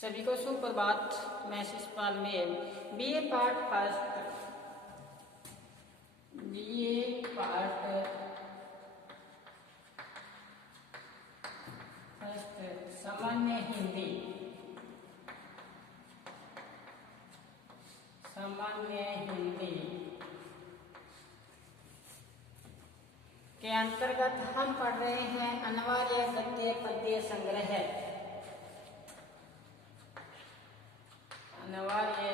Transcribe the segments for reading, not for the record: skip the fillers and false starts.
सभी को सुप्रभात। मैं शिषपाल में बीए पार्ट फर्स्ट सामान्य हिंदी के अंतर्गत हम पढ़ रहे हैं अनिवार्य गद्य पद्य संग्रह। अनिवार्य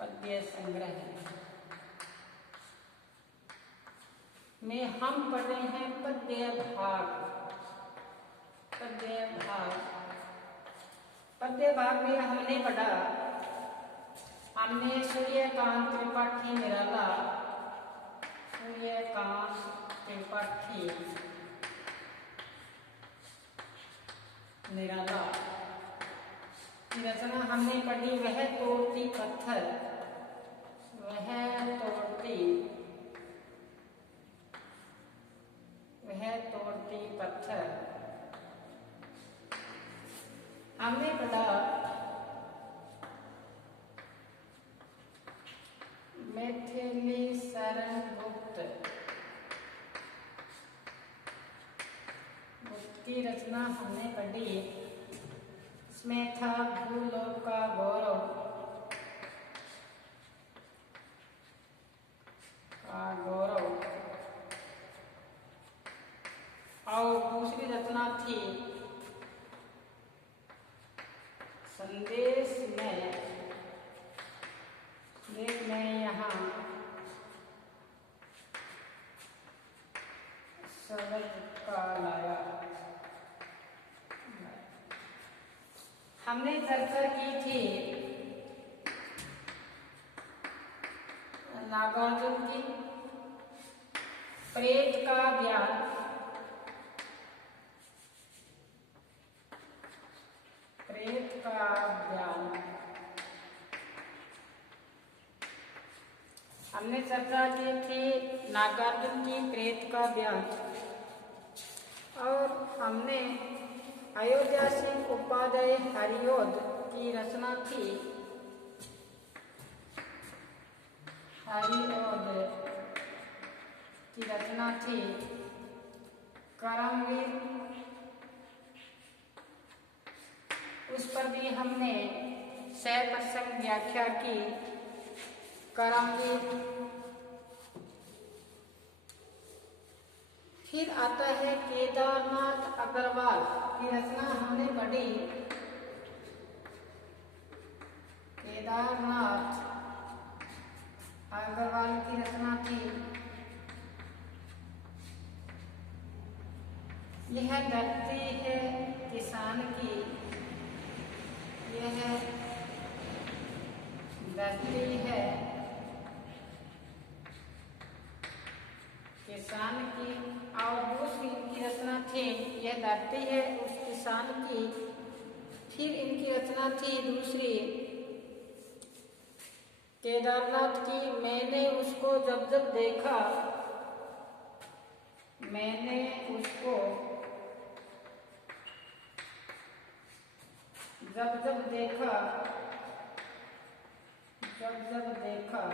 पद्य संग्रह में हम पढ़ रहे हैं पद्य भाग में हमने पढ़ा, हमने सूर्यकांत त्रिपाठी निराला की रचना हमने पढ़ी। वह तोड़ती पत्थर हमने पढ़ा। मैथिली शरण गुप्त की रचना हमने पढ़ी। इसमें था भूलोक का गौरव और दूसरी रचना थी संदेश में यहाँ शब्द का लाया। हमने चर्चा की थी नागार्जुन की प्रेत का बयान, हमने चर्चा की थी नागार्जुन की प्रेत का बयान। और हमने अयोध्या सिंह उपाध्याय हरिओद की रचना थी करमवीर। उस पर भी हमने सप्रसंग व्याख्या की। करमवीर फिर आता है केदारनाथ अग्रवाल की रचना हमने पढ़ी। केदारनाथ अग्रवाल की रचना थी यह धरती है किसान की, यह धरती है किसान की। और दूसरी इनकी रचना थी यह धरती है उस किसान की। फिर इनकी रचना थी दूसरी केदारनाथ की, मैंने उसको जब जब देखा, जब जब देखा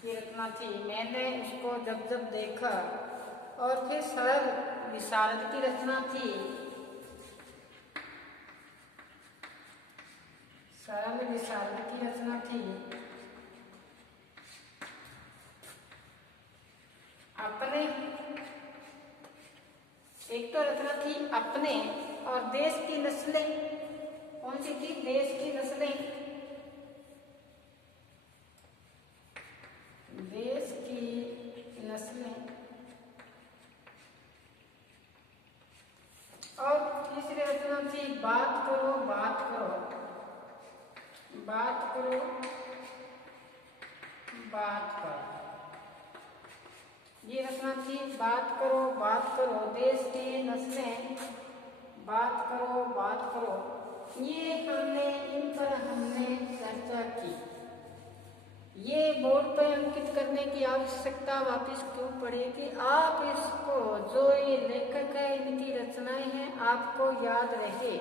की रचना थी मैंने उसको जब जब देखा। और फिर सरल विशारद की रचना थी अपने। एक तो रचना थी अपने और देश की नस्लें। कौन सी थी? देश की नस्लें। और तीसरी रचना थी बात करो। ये रचना थी बात करो देश की नस्लें, बात करो। ये इन पर हमने चर्चा की। ये बोर्ड पर अंकित करने की आवश्यकता वापस क्यों पड़ेगी? आप इसको, जो ये लेखक है इनकी रचनाएं हैं, आपको याद रहे,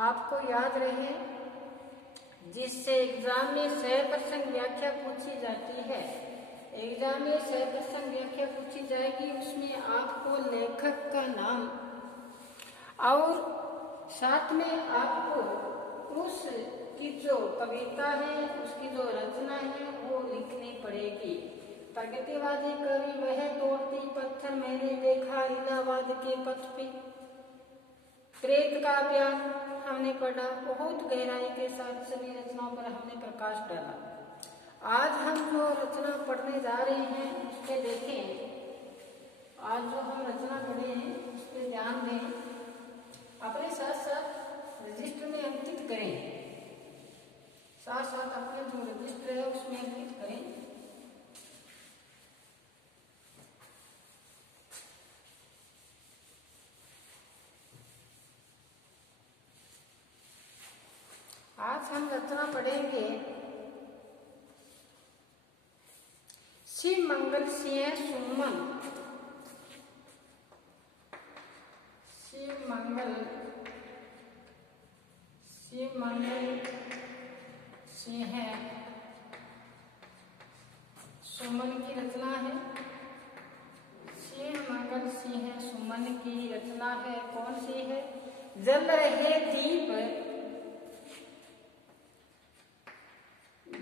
आपको याद रहे, जिससे एग्जाम में 100% व्याख्या पूछी जाती है। एग्जाम में 100% व्याख्या पूछी जाएगी, उसमें आपको लेखक का नाम और साथ में आपको उसकी जो कविता है, उसकी जो रचना है वो लिखनी पड़ेगी। प्रगतिवादी कवि वह तोड़ती पत्थर मैंने देखा इलाहाबाद के पथ पे। प्रेत का प्यार हमने पढ़ा, बहुत गहराई के साथ सभी रचनाओं पर हमने प्रकाश डाला। आज हम जो रचना पढ़ने जा रहे हैं उस पर देखें, आज जो हम रचना पढ़े हैं उस पर ध्यान दें, अपने साथ साथ रजिस्टर में अंकित करें, साथ साथ अपने जो रजिस्टर है उसमें अंकित करें। आज हम रचना पढ़ेंगे शिव मंगल सिंह सुमन। शिव मंगल सिंह सुमन की रचना है। शिव मंगल सिंह सुमन की रचना है, कौन सी है? जल रहे दीप,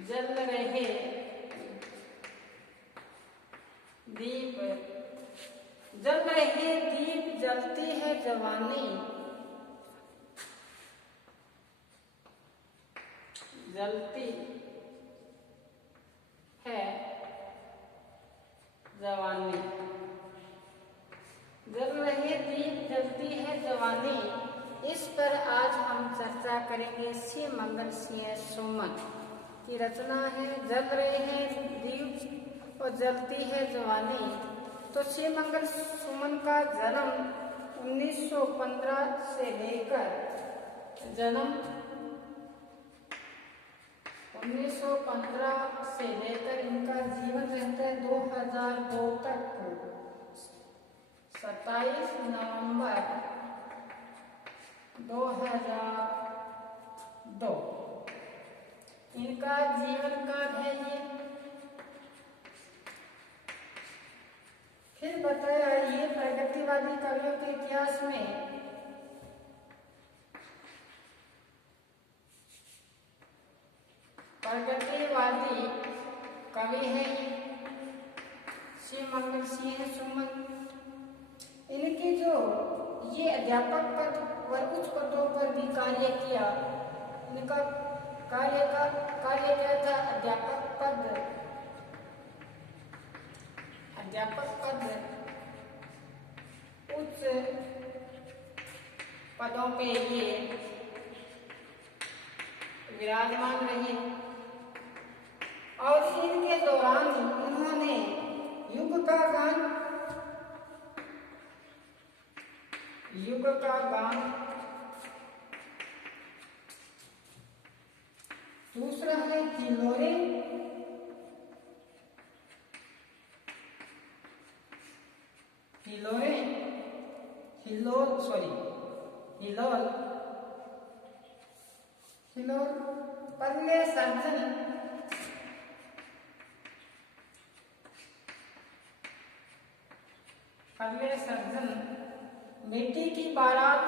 जल रहे दीप, जल रहे दीप, जलती है जवानी, जलती है जवानी, जल रहे दीप, जलती है जवानी। इस पर आज हम चर्चा करेंगे। शिव मंगल सिंह सुमन की रचना है, जल रहे हैं दीप और जलती है जवानी। तो शिव मंगल सुमन का जन्म 1915 से लेकर 1915 से लेकर इनका जीवन रहता है 2002 तक। 27 नवंबर 2002 इनका जीवन काल है ये। फिर बताया ये प्रगतिवादी कवियों के इतिहास में प्रगतिवादी कवि है शिव मंगल सिंह सुमन। इनके जो ये अध्यापक पद व उच्च पदों पर भी कार्य किया। इनका कार्य क्या था? अध्यापक पद उच्च पदों पे ये विराजमान रहे और इनके दौरान उन्होंने युग का गान, दूसरा है हिलोरे, पल्ले सर्जन, मिट्टी की बारात,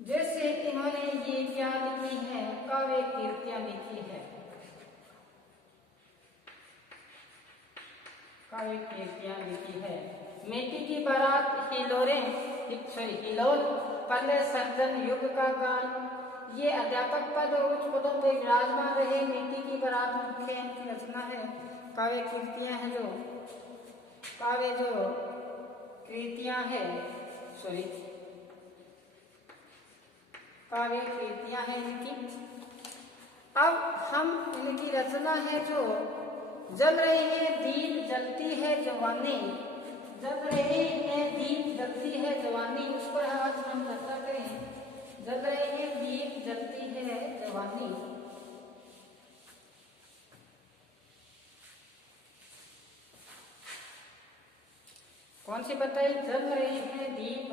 जैसे इन्होंने ये क्या लिखी है? काव्य कीर्तियां लिखी है, काव्य कीर्तियां लिखी है। मिट्टी की बारात, हिलोल, पल्ले सर्जन, युग का गान, ये अध्यापक पद और उच्च पदों पर विराजमान रहे। मिट्टी की बारात मुख्य इनकी रचना है। काव्य कीर्तियां हैं जो काव्य कीर्तियां हैं इनकी। अब हम इनकी रचना है जो जल रही है दीप, जलती है जवानी, जल रहे हैं दीप जलती है जवानी, उस पर आज हम चर्चा करें। जल रहे हैं दीप जलती है जवानी, कौन सी बताई? जल रहे हैं दीप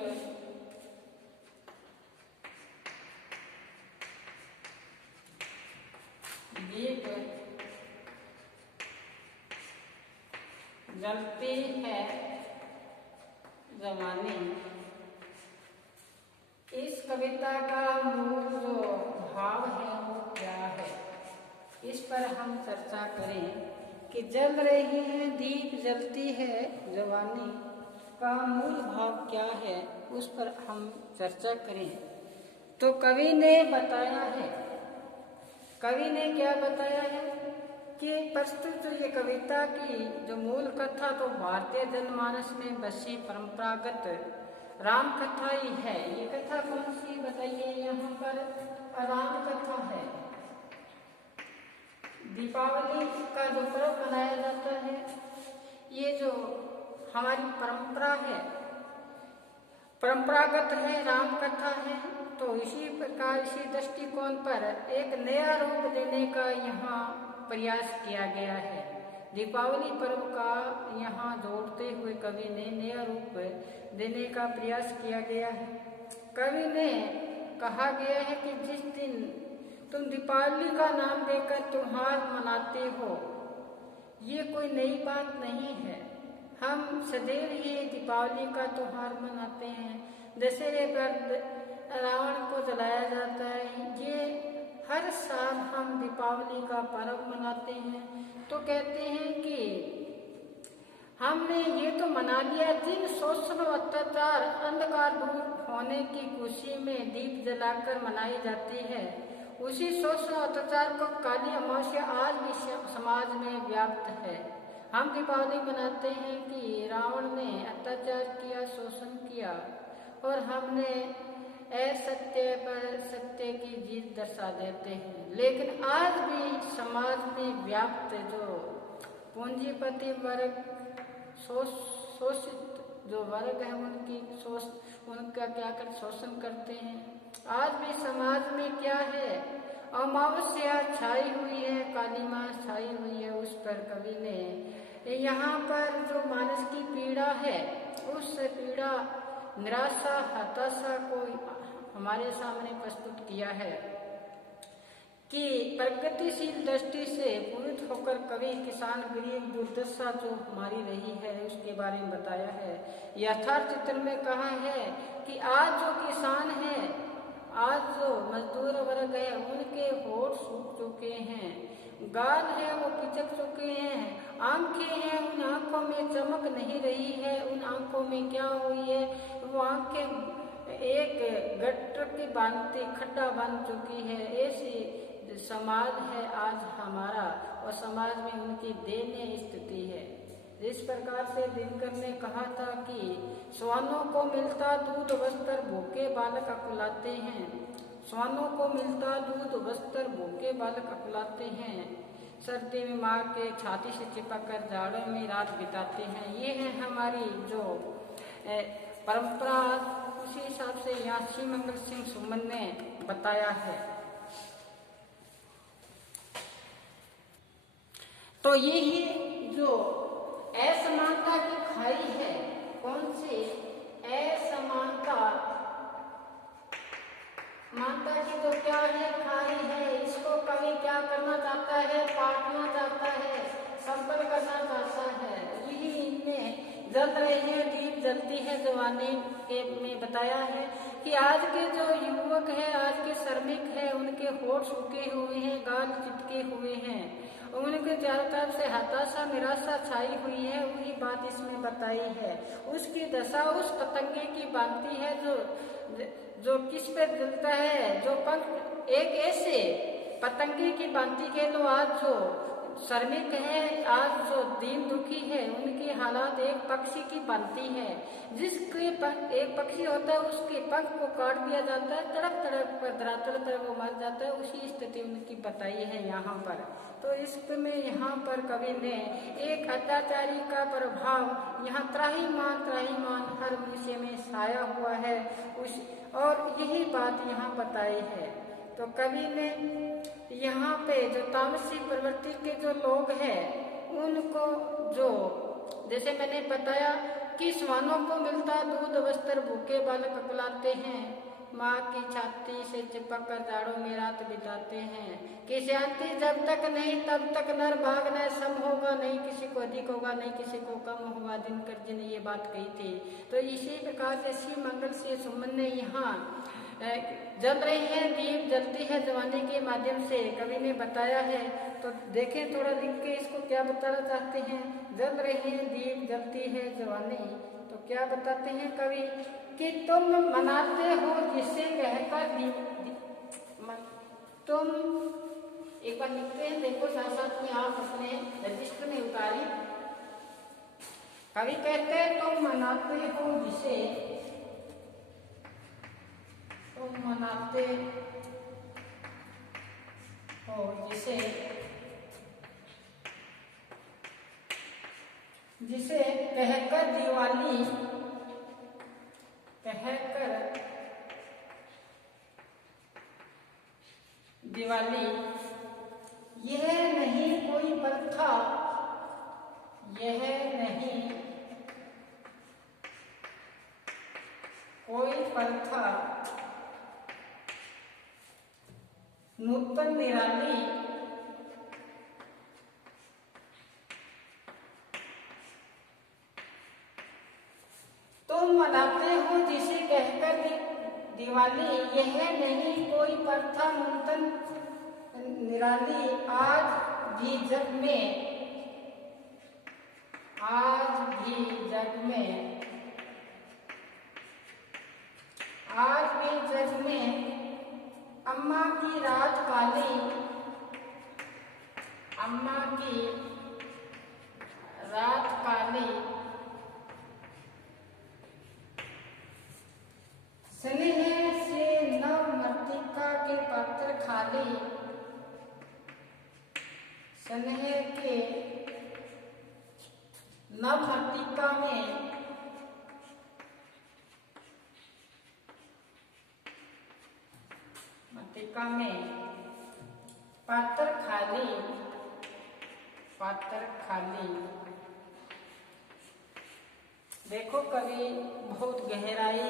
दीप जलती है जवानी। इस कविता का मूल जो भाव है वो क्या है, इस पर हम चर्चा करें कि जल रही है दीप जलती है जवानी का मूल भाव क्या है, उस पर हम चर्चा करें। तो कवि ने बताया है, कवि ने क्या बताया है कि प्रस्तुत जो ये कविता की जो मूल कथा तो भारतीय जनमानस में बसी परंपरागत राम कथा ही है। ये कथा कौन सी बताइए? यहाँ पर राम कथा है। दीपावली का जो पर्व मनाया जाता है, ये जो हमारी परंपरा है, परंपरागत है, राम कथा है। तो इसी प्रकार इसी दृष्टिकोण पर एक नया रूप देने का यहाँ प्रयास किया गया है। दीपावली पर्व का यहाँ जोड़ते हुए कवि ने नया रूप देने का प्रयास किया गया है। कवि ने कहा गया है कि जिस दिन तुम दीपावली का नाम देकर त्योहार मनाते हो, ये कोई नई बात नहीं है। हम सदैव ये दीपावली का त्योहार मनाते हैं। दशहरे पर रावण को जलाया जाता है, ये हर साल हम दीपावली का पर्व मनाते हैं। तो कहते हैं कि हमने ये तो मना लिया, जिन शोषण अत्याचार अंधकार दूर होने की खुशी में दीप जलाकर मनाई जाती है, उसी शोषण अत्याचार को काली अमावस्या आज भी समाज में व्याप्त है। हम दीपावली मनाते हैं कि रावण ने अत्याचार किया, शोषण किया, और हमने असत्य पर सत्य की जीत दर्शा देते हैं। लेकिन आज भी समाज में व्याप्त जो पूंजीपति वर्ग, शोषित जो वर्ग है, उनका क्या कर शोषण करते हैं। आज भी समाज में क्या है, अमावस्या छाई हुई है, काली मां छाई हुई है। उस पर कवि ने यहाँ पर जो मानस की पीड़ा है, उस पीड़ा, निराशा, हताशा को हमारे सामने प्रस्तुत किया है कि प्रगतिशील दृष्टि से पूरित होकर कवि किसान गरीब दुर्दशा जो हमारी रही है उसके बारे में बताया है। यथार्थ चित्र में कहा है कि आज जो किसान है, आज जो मजदूर वर्ग है, उनके होठ सूख चुके हैं, गाल है वो पिचक चुके हैं, आंखें हैं उन आंखों में चमक नहीं रही है। उन आंखों में क्या हुई है, वो आंखें एक गट्टर की बांधती खड्डा बन चुकी है। ऐसी समाज है आज हमारा, और समाज में उनकी दयनीय स्थिति है। जिस प्रकार से दिनकर ने कहा था कि श्वानों को मिलता दूध वस्त्र भूखे बालक अकुलाते हैं, श्वानों को मिलता दूध वस्त्र भूखे बालक अकुलाते हैं, सर्दी में माँ के छाती से चिपक कर जाड़ों में रात बिताते हैं। ये है हमारी जो परंपरा। उसी हिसाब से यहाँ श्री मंगल सिंह सुमन ने बताया है। तो यही जो असमानता की खाई है, कौन सी असमानता, मानता की जो क्या है खाई है, इसको कवि क्या करना चाहता है, पाटना चाहता है, संपल करना चाहता है। यही इनमें जल रहे हैं दीप जलती है जवानी के में बताया है कि आज के जो युवक है, आज के श्रमिक है, उनके होठ सूखे हुए हैं, गाल चिपके हुए हैं, उनके चारों तरफ से हताशा निराशा छाई हुई है। वही बात इसमें बताई है। उसकी दशा उस पतंगे की बांधती है जो किस पे जलता है, जो पंख एक ऐसे पतंगे की बांधती के लो आज जो श्रमिक है, आज जो दीन दुखी है, उनकी हालात एक पक्षी की बनती है। जिसके एक पक्षी होता है, उसके पंख को काट दिया जाता है, तड़प तड़प कर धरातल पर वो मर जाता है, उसी स्थिति उनकी बताई है यहाँ पर। तो इसमें यहाँ पर कवि ने एक अत्याचारी का प्रभाव यहाँ त्राहिमाम हर मनुष्य में छाया हुआ है, और यही बात यहाँ बताई है। तो कवि ने यहाँ पे जो तामसी प्रवृत्ति के जो लोग हैं, उनको जो जैसे मैंने बताया कि श्वानों को मिलता दूध वस्त्र, भूखे बालक कुलाते हैं, माँ की छाती से चिपक कर जाड़ों में रात बिताते हैं, कि शांति जब तक नहीं तब तक नर भाग न सम होगा, नहीं किसी को अधिक होगा नहीं किसी को कम होगा, दिनकर जी ने ये बात कही थी। तो इसी प्रकार से श्री मंगल से सुमन ने यहाँ जल रहे हैं, दीप जलती है जवानी के माध्यम से कवि ने बताया है। तो देखें थोड़ा लिख के इसको क्या बताना चाहते हैं। जल रहे हैं दीप जलती है जवानी, तो क्या बताते हैं कवि कि तुम मनाते हो जिसे कहकर तुम, एक बार लिखते हैं, देखो साथ साथ में आप अपने रजिस्टर में उतारी। कवि कहते हैं तुम मनाते हो जिसे, तुम मनाते हो जिसे, जिसे कहकर दिवाली, कहकर दिवाली, यह नहीं कोई प्रथा, यह नहीं कोई प्रथा, नूतन निराली, तुम मनाते हो जिसे कहकर दिवाली, यह नहीं कोई प्रथा नूतन निराली, आज भी जग में, आज भी जग में, आज भी जग में अम्मा की रात काली, अम्मा की रात काली, स्नेह से नव मृतिका के पत्र खाली, स्नेह के नव मृतिका में पात्र खाली, पात्र खाली। देखो कवि बहुत गहराई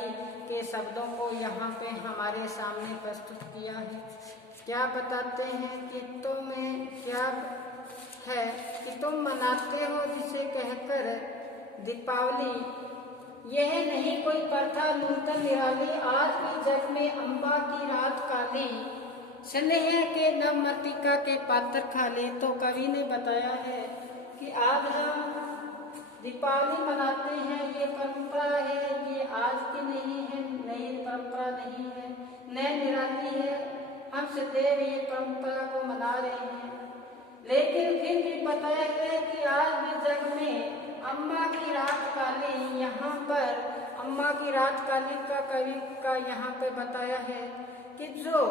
के शब्दों को यहाँ पे हमारे सामने प्रस्तुत किया है। क्या बताते हैं कि तुम्हें क्या है कि तुम मनाते हो जिसे कहकर दीपावली, यह नहीं कोई प्रथा नूतन निराली, आज भी जग में अम्बा की रात काली, स्नेह के नव मृतिका के पात्र खाली। तो कवि ने बताया है कि आज हम दीपावली मनाते हैं, ये परंपरा है, ये आज की नहीं है, नई परंपरा नहीं है, नई निराली है, हम सदैव ये परंपरा को मना रहे हैं। लेकिन फिर भी बताया है कि आज भी जग में अम्मा की रात काली, यहाँ पर अम्मा की रात काली का कवि का यहाँ पे बताया है कि जो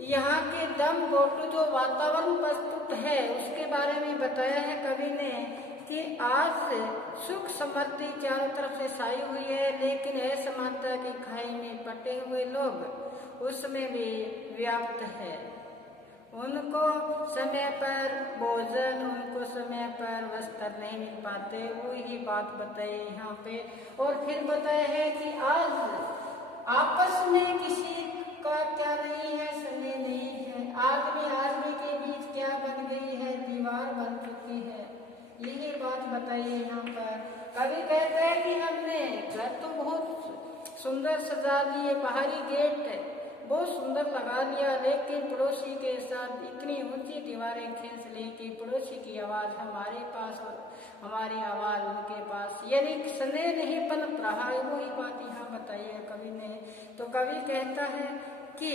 यहाँ के दम घोटू जो वातावरण प्रस्तुत है उसके बारे में बताया है कवि ने कि आज सुख समृद्धि चारों तरफ से छाई हुई है, लेकिन असमानता की खाई में पटे हुए लोग उसमें भी व्याप्त है। उनको समय पर भोजन, उनको समय पर वस्त्र नहीं मिल पाते, वही बात बताई यहाँ पे। और फिर बताया है कि आज आपस में किसी का क्या नहीं है, स्नेह नहीं है, आदमी आदमी के बीच क्या बन गई है, दीवार बन चुकी है, यही बात बताई है यहाँ पर। कभी कहते हैं कि हमने घर तो बहुत सुंदर सजा लिए, बाहरी गेट बहुत सुंदर लगा लिया, लेकिन पड़ोसी के साथ इतनी ऊंची दीवारें खींच ली कि पड़ोसी की आवाज़ हमारे पास और हमारी आवाज़ उनके पास, यानी स्नेह नहीं पनप रहा है। वही बात यहाँ बताई है कवि ने। तो कवि कहता है कि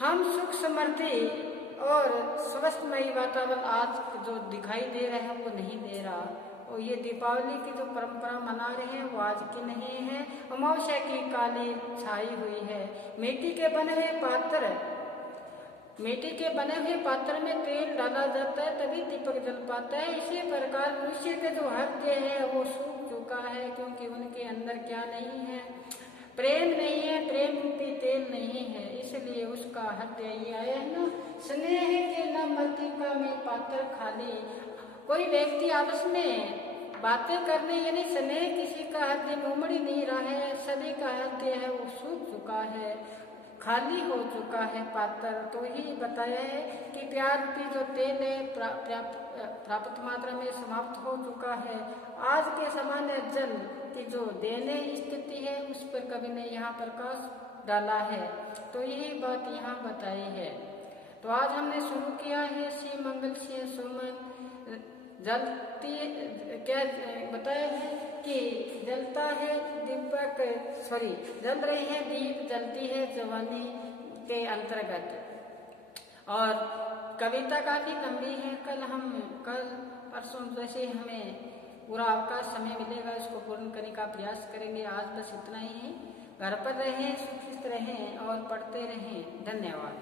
हम सुख समृद्धि और स्वस्थमयी वातावरण आज जो दिखाई दे रहा है वो नहीं दे रहा। और ये दीपावली की जो परंपरा मना रहे हैं वो आज की नहीं है। अमावस्या की काली छाई हुई है। मिट्टी के बने हुए पात्र में तेल डाला जाता है तभी दीपक जल पाता है। इसी प्रकार मनुष्य के जो हृदय है वो सूख चुका है, क्योंकि उनके अंदर क्या नहीं है, प्रेम नहीं है, प्रेम रूपी तेल नहीं है, इसलिए उसका हृदय ये आया है ना, स्नेह के न मृतिका में पात्र खाली। कोई व्यक्ति आपस में बातें करने यानी स्नेह, किसी का हृदय उमड़ नहीं रहा है, सभी का हृदय है वो सूख चुका है, खाली हो चुका है पात्र। तो ही बताया है कि प्यार रूपी जो तेल है प्राप्त मात्रा में समाप्त हो चुका है। आज के सामान्य जल की जो दयनीय स्थिति है उस पर कवि ने यहाँ प्रकाश डाला है। तो यही बात यहाँ बताई है। तो आज हमने शुरू किया है श्री मंगल से सुमन। जलती क्या बताया है कि जलता है दीपक, जल रहे हैं दीप, जलती है जवानी के अंतर्गत। और कविता काफी लंबी है। कल परसों जैसे हमें पूरा अवकाश समय मिलेगा इसको पूर्ण करने का प्रयास करेंगे। आज बस इतना ही है। घर पर रहें, सुरक्षित रहें और पढ़ते रहें। धन्यवाद।